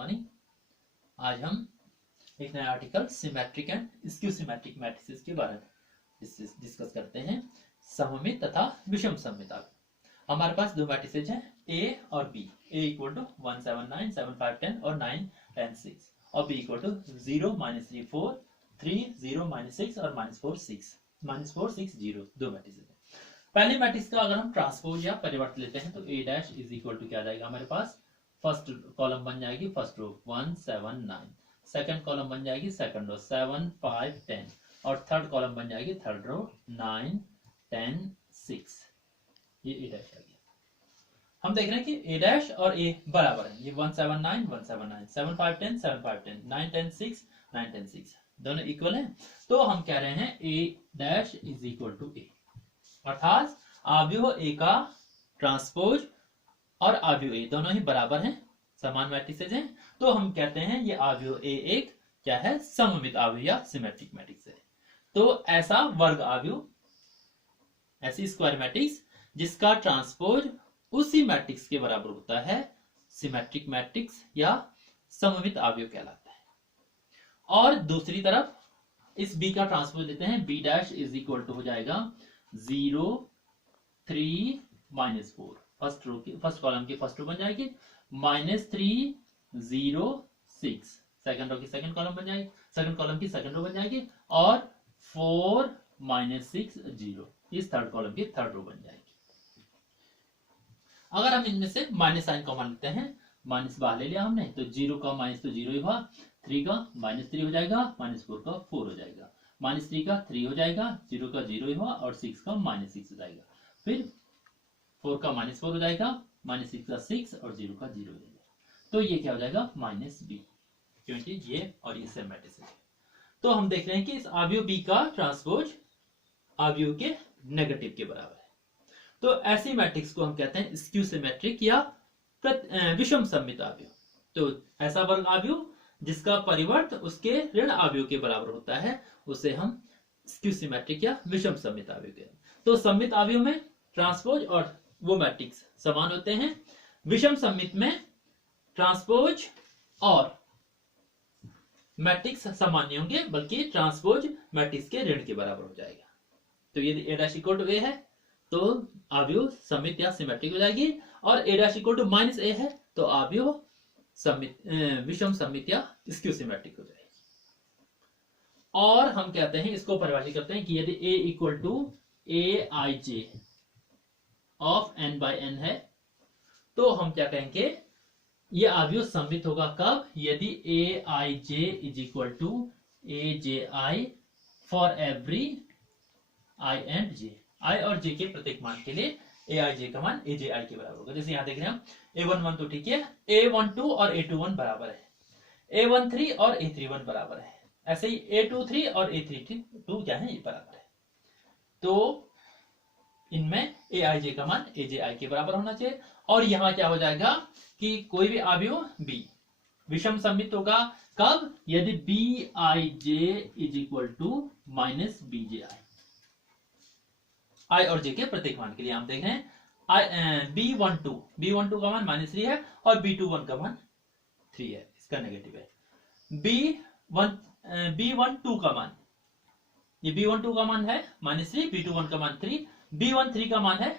Morning. आज हम एक नया article symmetric and skew symmetric matrices के बारे में डिस्कस करते हैं। सममित तथा विषम सममित आव्यूह। हमारे पास दो मैट्रिसेज हैं ए और बी। ए इक्वल टू 1 7 9 7 5 10 और 9 10 6 और बी इक्वल टू 0 -3 4 3 0 -6 और -4 6 -4 6 0। दो मैट्रिसेज हैं। पहले मैट्रिक्स का अगर हम ट्रांसपोज या परिवर्त लेते हैं तो ए डैश इज इक्वल टू क्या आ जाएगा हमारे पास, फर्स्ट कॉलम बन जाएगी फर्स्ट रो 1 7 9, सेकंड कॉलम बन जाएगी सेकंड रो 7 5 10 और थर्ड कॉलम बन जाएगी थर्ड रो 9 10 6। ये ए डैश आ गया। हम देख रहे हैं कि ए डैश और ए बराबर है। ये 1 7 9 1 7 9 7 5 10 7 5 10 9 10 6 9 10 6 दोनों इक्वल हैं। तो हम कह रहे हैं ए डैश इज इक्वल टू ए, अर्थात आव्यूह ए का ट्रांसपोज और आव्यूह ए दोनों ही बराबर हैं, समान मैट्रिसेज हैं। तो हम कहते हैं ये आव्यूह ए एक क्या है, सममित आव्यूह या सिमेट्रिक मैट्रिक्स है। तो ऐसा वर्ग आव्यूह, ऐसी स्क्वायर मैट्रिक्स जिसका ट्रांसपोज उसी मैट्रिक्स के बराबर होता है, सिमेट्रिक मैट्रिक्स या सममित आव्यूह कहलाता है। और दूसरी तरफ इस बी का ट्रांसपोज लेते हैं, B dash is equal to हो जाएगा 0 3 -4। फर्स्ट रो की फर्स्ट कॉलम की फर्स्ट रो बन जाएगी, -3 0 6 सेकंड रो की सेकंड कॉलम बन जाएगी, सेकंड कॉलम की सेकंड रो बन जाएगी और 4 -6 0 इस थर्ड कॉलम की थर्ड रो बन जाएगी। अगर हम इनमें से माइनस साइन कॉमन लेते हैं, माइनस बाहर ले लिया हमने, तो 0 का माइनस तो 0 ही हुआ, 3 का -3 हो जाएगा, -4 का 4 हो जाएगा, -3 का 3 हो जाएगा, 0 का 0 ही हुआ और 6 का -6 हो जाएगा, फिर 4 का -4 हो जाएगा, -6 का 6 और 0 का 0 हो जाएगा। तो ये क्या हो जाएगा -b, क्योंकि ये और ये सेम मैट्रिक्स है। तो हम देख रहे हैं कि इस आव्यूह b का ट्रांसपोज आव्यूह के नेगेटिव के बराबर है। तो ऐसी मैट्रिक्स को हम कहते हैं स्क्यू सिमेट्रिक या विषम सममित आव्यूह। तो ऐसा वर्ग आव्यूह जिसका परिवर्त उसके ऋण आव्यूह के बराबर होता है, उसे हम स्क्यू सिमेट्रिक या विषम सममित आव्यूह कहते हैं। तो सममित आव्यूह में ट्रांसपोज और वो मैट्रिक्स समान होते हैं, विषम सममित में ट्रांसपोज और मैट्रिक्स समान नहीं होंगे, बल्कि ट्रांसपोज मैट्रिक्स के ऋण के बराबर हो जाएगा। तो यदि ए डैश इक्वल टू ए है तो आव्यूह सममित या सिमेट्रिक हो जाएगी, और ए डैश इक्वल टू -a है तो आव्यूह विषम सममित या स्क्यू सिमेट्रिक हो जाएगी। और हम कहते हैं, इसको परिभाषित करते हैं कि यदि a equal to aij of n/n है तो हम क्या कहेंगे, ये आव्यूह सममित होगा कब, यदि aij is equal to aj for every i and j, i और j के प्रत्येक मान के लिए aij का मान aj के बराबर होगा। जैसे यहां देख रहे हैं हम a11 तो ठीक है, a12 और a21 बराबर है, a13 और a31 बराबर है, ऐसे ही a23 और a32 क्या है, ये बराबर है। तो इनमें aij का मान aj के बराबर होना चाहिए। और यहां क्या हो जाएगा कि कोई भी आव्यूह b विषम सममित होगा कब, यदि bij is equal to -bji, i और j के प्रत्येक मान के लिए। हम देख रहे हैं b12 का मान -3 है और b21 का मान 3 है, इसका नेगेटिव है। b12 का मान, ये b12 का मान है -3, b21 का मान 3, b13 का मान है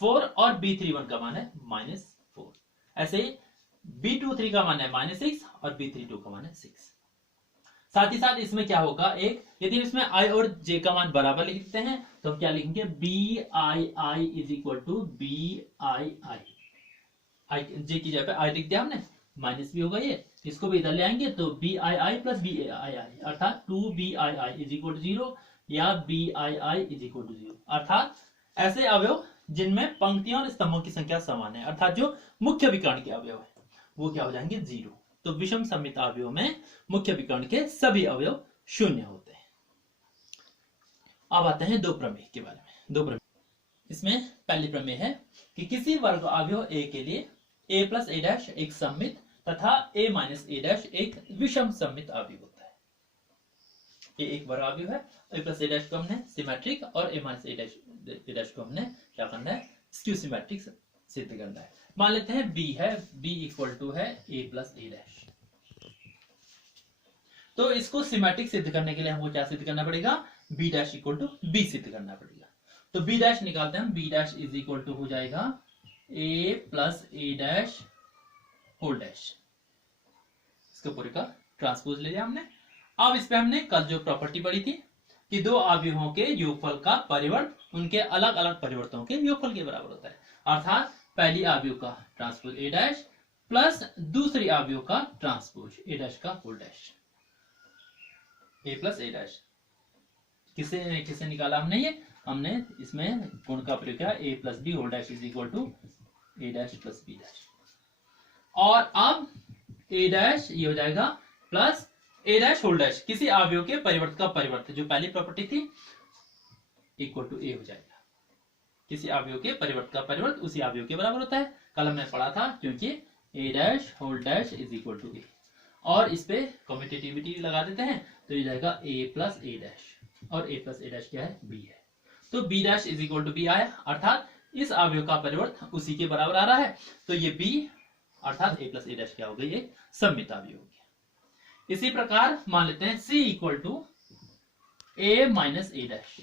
4 और b31 का मान है -4। ऐसे ही b23 का मान है -6 और b32 का मान है 6। साथ ही साथ इसमें क्या होगा, एक यदि इसमें i और j का मान बराबर लिखते हैं तो हम क्या लिखेंगे,bii is equal to bii, j की जगह पे i लिख दिया हमने, माइनस भी होगा ये, इसको भी इधर ले आएंगे तो bii प्लस bii, अर्थात 2bii इज इक्वल टू 0 या bii इज इक्वल टू 0। अर्थात ऐसे अवयव जिनमें पंक्तियों और स्तंभों की संख्या समान है, अर्थात जो मुख्य विकर्ण के अवयव है वो क्या हो जाएंगे, 0। तो विषम सममित आव्यूह में मुख्य विकर्ण के सभी अवयव 0 होते हैं। अब आते हैं दो प्रमेय के बारे में। दो प्रमेय, इसमें पहली प्रमेय है कि किसी वर्ग आव्यूह a के लिए a प्लस a डैश एक सममित तथा a माइनस a डैश एक विषम सममित आव्यूह होता है। a एक वर्ग आव्यूह है, a प्लस a डैश को हमने सिमेट्रिक और a माइनस a डैश को हमने क्या करना है, स्क्यू सिमेट्रिक सिद्ध करना है। मान लेते हैं b है, b इक्वल टू है a प्लस a डैश। तो इसको सिमेट्रिक सिद्ध करने के लिए हमको क्या सिद्ध करना पड़ेगा, B dash equal to B सिद्ध करना पड़ेगा। तो बी डैश निकालते हैं हम, B dash is equal to हो जाएगा A plus A dash whole dash, इसके पूरे का ट्रांसपोज ले लिया हमने। अब इस पे हमने कल जो प्रॉपर्टी पढ़ी थी कि दो अवयवों के योगफल का परिवर्त उनके अलग अलग परिवर्तनों के योगफल के बराबर होता है, अर्थात पहली अवयव का ट्रांसपोज ए डैश प्लस दूसरी अवयव का ट्रांसपोज ए डैश का whole dash, a plus A dash. किसे किसे निकाला हमने, ये हमने इसमें गुण का प्रयोग किया, a plus b whole dash is equal to a dash plus B dash. और अब ए डैश ये हो जाएगा प्लस ए डैश होल डैश, किसी अवयव के परिवर्त का परिवर्त, जो पहली प्रॉपर्टी थी, इक्वल टू ए हो जाएगा। किसी अवयव के परिवर्त का परिवर्त उसी अवयव के बराबर होता है, कल हमने पढ़ा था, क्योंकि a dash whole dash is equal to a. और इस पे कम्यूटेटिविटी लगा देते हैं, तो ये जाएगा ए प्लस ए डैश, और ए प्लस ए डैश क्या है, बी है। तो B dash is equal to B आया, अर्थात इस अवयव का परिवर्त उसी के बराबर आ रहा है, तो ये बी अर्थात ए प्लस ए डैश क्या हो गई, ये सममित अवयव हो गया। इसी प्रकार मान लेते हैं c equal to a minus A dash.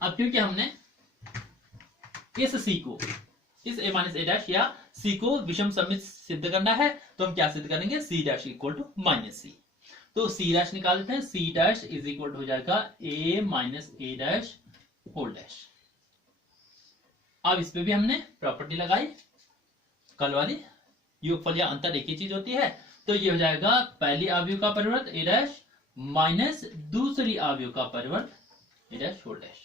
अब क्योंकि हमने इस सी को, इस ए माइनस ए डैश या सी को विषम सममित सिद्ध करना है, तो हम क्या सिद्ध करेंगे, c dash equal to minus c. तो सी डैश निकाल देते हैं, c dash is equal to हो जाएगा a minus A dash whole dash. अब इस पे भी हमने प्रॉपर्टी लगाई कल वाली, योगफल या अंतर एक ही चीज होती है, तो ये हो जाएगा पहली अवयव का परिवर्त ए डैश माइनस दूसरी अवयव का परिवर्त ए डैश होल डैश,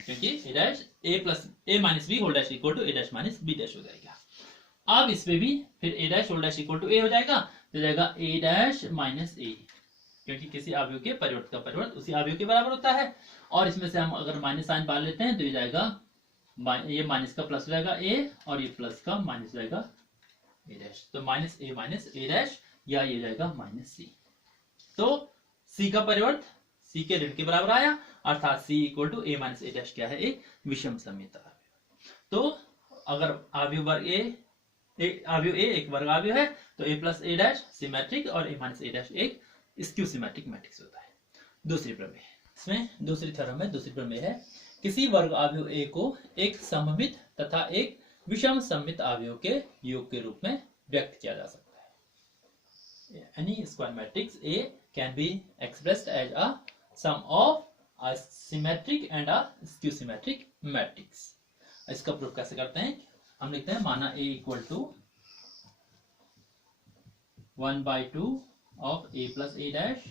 क्योंकि a dash a plus a minus b whole dash equal to a dash minus b dash हो जाएगा। अब इस पे भी फिर a dash whole dash equal to a हो जाएगा, तो जाएगा ए डैश माइनस ए, क्योंकि किसी अवयव के परिवर्त का परिवर्त उसी अवयव के बराबर होता है। और इसमें से हम अगर माइनस साइन डाल लेते हैं, तो ये जाएगा, ये माइनस का प्लस हो जाएगा ए, और ये प्लस का माइनस हो जाएगा ए डैश, तो माइनस ए डैश, या ये जाएगा माइनस सी। तो सी का परिवर्त सी के ऋण के बराबर आया, अर्थात c equal to a minus A dash क्या है, एक विषम सममित अवयव। तो अगर अवयव वर्ग अवयव ए एक वर्ग अवयव है, तो ए प्लस ए डैश सिमेट्रिक और ए माइनस ए डैश एक स्क्यू सिमेट्रिक मैट्रिक्स होता है। दूसरी प्रमेय, इसमें दूसरी थ्योरम में दूसरी प्रमेय है, किसी वर्ग अवयव ए को एक सममित तथा एक विषम सममित अवयव के योग के रूप में व्यक्त किया जा सकता है। Any square matrix A can be expressed as a sum of a symmetric and a skew symmetric matrix। इसका प्रूफ कैसे करते हैं, हम लिखते हैं, माना A equal to 1/2 of A plus A dash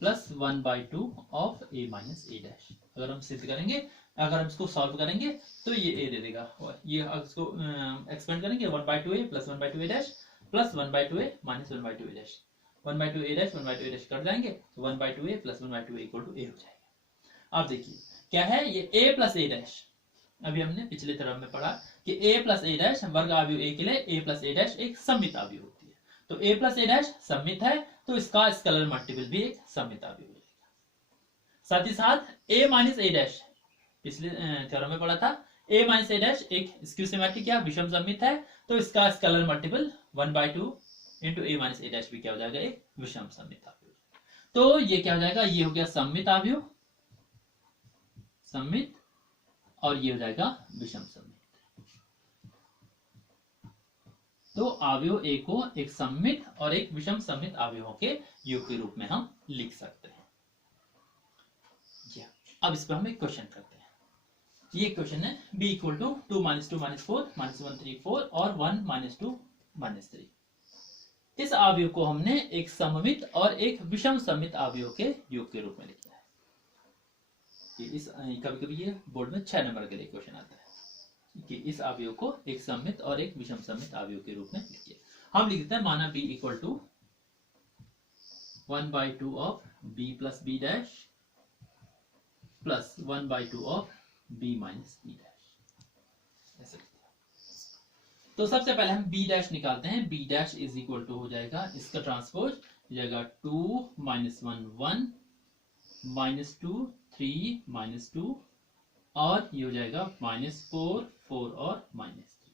plus 1/2 of A minus A dash. अगर हम सिद्ध करेंगे, अगर हम इसको सॉल्व करेंगे, तो ये A दे देगा, ये इसको एक्सपेंड करेंगे 1/2 A plus 1/2 A dash plus 1/2 A minus 1/2 A dash, 1/2 A dash 1/2 A dash cut जाएंगे, तो 1/2 A plus 1/2 A equal to A हो जाएगा। अब देखिए क्या है, ये A प्लस A डैश, अभी हमने पिछले तरफ में पढ़ा कि A प्लस A डैश वर्ग अवयव A के लिए A प्लस A डैश एक सममित अवयव होती है, तो A प्लस A डैश सममित है, तो इसका स्केलर मल्टीपल भी एक सममित अवयव हो जाएगा। साथ ही साथ A माइनस A डैश, पिछले थ्योरम में पढ़ा था, A माइनस A डैश एक स्क्यू सिमेट्रिक या विषम सममित है, तो इसका scalar multiple 1/2 into A minus A dash भी क्या हो जाएगा, एक विषम सममित अवयव। तो ये क्या हो जाएगा, ये हो गया सममित अवयव, सममित, और ये हो जाएगा विषम सममित। तो अवयव A को एक सममित और एक विषम सममित अवयवों के योग के रूप में हम लिख सकते हैं। अब इस पर हम एक क्वेश्चन करते हैं। ये क्वेश्चन है b इक्वल टू 2 - 2 - 4 - 1 3 4 और 1 - 2 - 3। इस अवयव को हमने एक सममित और एक विषम सममित अवयव के योग के रूप में लिखा है। इस कभी कभी ये बोर्ड में 6 नंबर के लिए क्वेश्चन आता है कि इस अवयव को एक सममित और एक विषम सममित अवयव के रूप में लिखिए। हम लिखते हैं, माना b equal to 1/2 of b plus b dash plus 1/2 of b minus b dash, ऐसे। तो सबसे पहले हम b डैश निकालते हैं, b dash is equal to हो जाएगा, इसका ट्रांसपोज हो जाएगा 2 - 1 1 -2 3 -2, और ये हो जाएगा -4 4 और -3।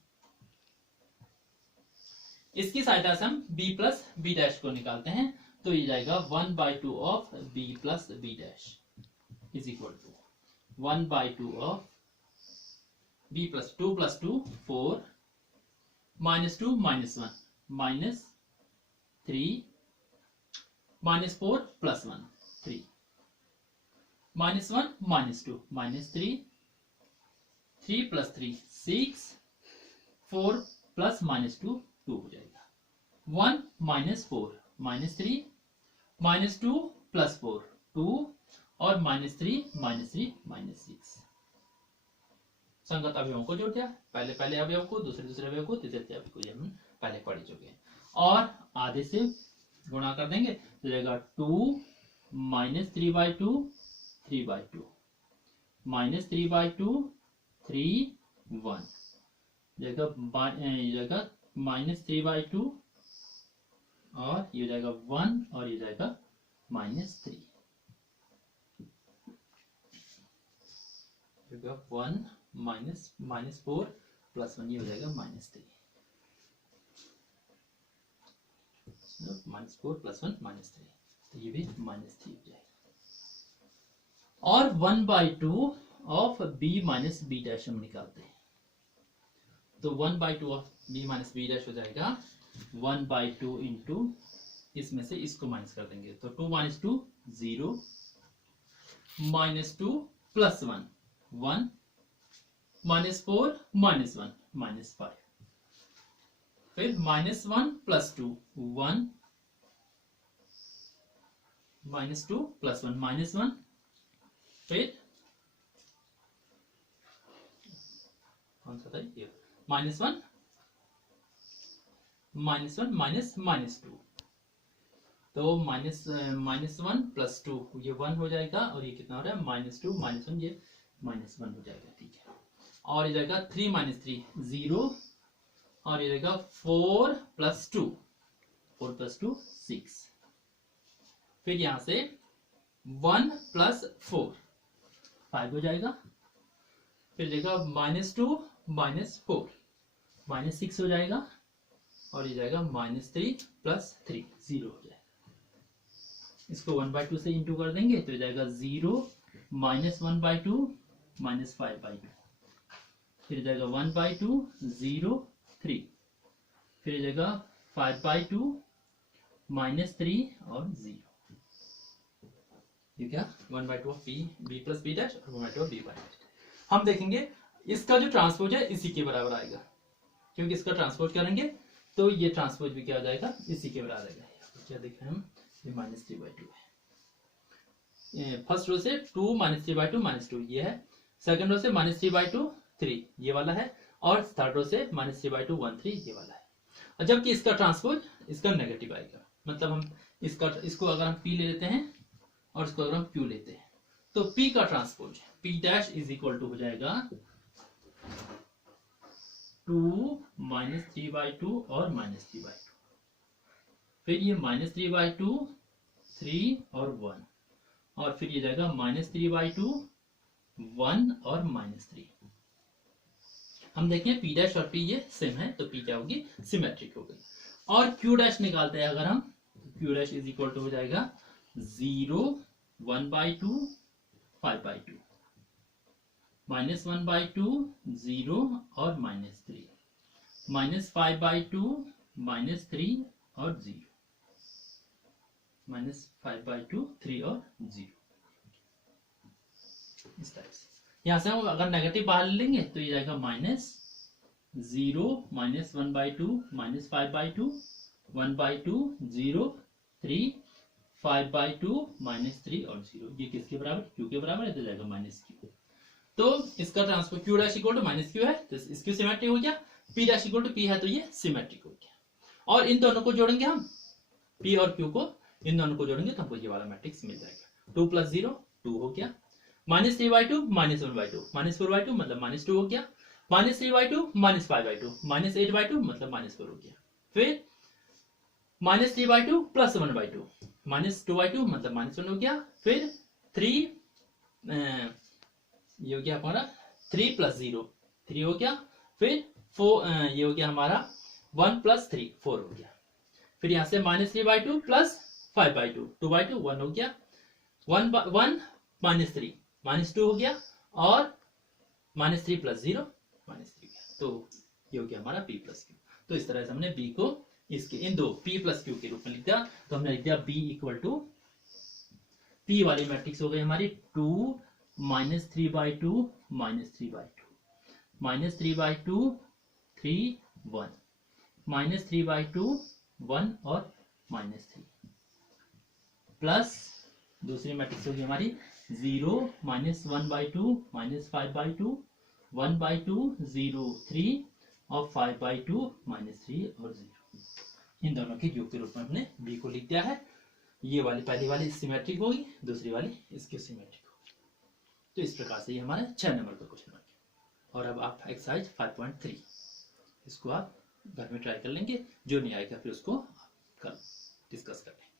इसकी सहायता से हम b प्लस बी डैश को निकालते हैं, तो ये जाएगा 1/2 of b plus B dash is equal to 1/2 of b plus 2 + 2 4 -2 -1 -3 -4 + 1 3 -1 -2 -3 3 + 3 6 4 + -2 2 हो जाएगा 1 -4 -3 -2 + 4 2 और -3 -6 संगत अवयवों को जोड़ दिया, पहले अवयव को, दूसरे अवयव को, तीसरे अवयव को, ये हम पहले पढ़ चुके हैं। और आधे से गुणा कर देंगे तो जाएगा 2 -3/2 3/2 -3/2 3 1 जाएगा -3/2 और ये जाएगा 1 और ये जाएगा -3 1 -4 + 1 ये हो जाएगा -3 -4 + 1 -3 तो ये भी -3 हो जाएगा। और 1/2 ऑफ b - b डैश हम निकालते हैं, तो 1/2 ऑफ b - b डैश हो जाएगा 1/2 इंटू इसमें से इसको माइनस कर देंगे, तो 2 - 2 0 -2 + 1 1 -4 -1 -5 फिर -1 + 2 1 -2 + 1 -1 फिर कौन सा था ये -1 -2 तो -1 + 2 ये 1 हो जाएगा और ये कितना हो रहा है -2 -1 ये -1 हो जाएगा, ठीक है। और ये जाएगा 3 - 3 0 और ये जाएगा 4 + 2 4 + 2 6 फिर यहां से 1 + 4 5 हो जाएगा, फिर जाएगा -2 -4 -6 हो जाएगा और ये जाएगा -3 + 3 0 हो जाएगा। इसको 1/2 से इंटू कर देंगे तो ये जाएगा 0 -1/2 -5/2 फिर जाएगा 1/2 0 3 फिर जाएगा 5/2 -3 और 0 ये क्या 1/2 ऑफ b + b डैश और 1/2 ऑफ b y डैश। हम देखेंगे इसका जो ट्रांसपोज है इसी के बराबर आएगा, क्योंकि इसका ट्रांसपोज करेंगे तो ये ट्रांसपोज भी क्या हो जाएगा इसी के बराबर आएगा। क्या देख रहे हैं हम, ये -3/2 है। फर्स्ट रो से 2 -3/2 -2 ये है, सेकंड रो से -3/2 3 ये वाला है और थर्ड रो से -3/2 1 3 ये वाला है। जबकि इसका ट्रांसपोज इसका नेगेटिव आएगा, मतलब हम इसको अगर हम p ले लेते हैं और इसको अगर हम q लेते हैं तो p का transpose p dash is equal to हो जाएगा 2 -3/2 और -3/2 फिर ये -3/2 3 और 1 और फिर ये जाएगा -3/2 1 और -3। हम देखें p डैश और p ये सेम है तो p क्या होगी सिमेट्रिक होगी। और q डैश निकालते हैं अगर हम, q dash is equal to हो जाएगा 0 1/2 5/2 -1/2 0 और -3 -5/2 -3 और 0 -5/2 3 और 0 इस टाइप से। यहां से हम अगर नेगेटिव बाहर लेंगे तो ये जाएगा -0 -1/2 -5/2 1/2 0 3 5/2 -3 और 0 ये किसके बराबर q के बराबर है तो जाएगा -q। तो इसका transpose q dash equal to -q है तो इसकी सिमेट्रिक हो गया, p dash equal to p है तो ये सिमेट्रिक हो गया। और इन दोनों को जोड़ेंगे हम p और q को, इन दोनों को जोड़ेंगे तो हमको ये वाला मैट्रिक्स मिल जाएगा। 2 + 0 2 हो गया, -3/2 -1/2 -4/2 मतलब -2 हो गया, -3/2 -5/2 -8/2 मतलब -4 हो गया, फिर -3/2 + 1/2 -2/2 मतलब -1 हो गया, फिर 3 ये हो गया हमारा 3 + 0 3 हो गया, फिर 4 ये हो गया हमारा 1 प्लस 3 4 हो गया। फिर यहाँ से -3/2 प्लस 5/2 2/2 1 हो गया। 1 -3 -2 हो गया और -3 प्लस 0 -3 गया। तो ये हो गया हमारा p प्लस क्यू। तो इस तरह से हमने b को इसके इन दो p प्लस क्यू के रूप में लिख दिया। तो हमने लिख दिया b इक्वल टू p वाली मैट्रिक्स हो गई हमारी 2 -3/2 -3/2 -3/2 3 1 -3/2 1 और -3 प्लस दूसरी मैट्रिक्स होगी हमारी 0 -1/2 -5/2 1/2 0 3 और 5/2 -3 और 0। इन दोनों के योग के रूप में हमने b को लिख दिया है। ये वाली पहली वाली सिमेट्रिक होगी, दूसरी वाली इसकी सिमेट्रिक होगी। तो इस प्रकार से ये हमारा 6 नंबर का क्वेश्चन बन गया। और अब आप एक्सरसाइज 5.3 इसको आप घर में ट्राई कर लेंगे, जो नहीं आएगा फिर उसको कल डिस्कस कर लेंगे।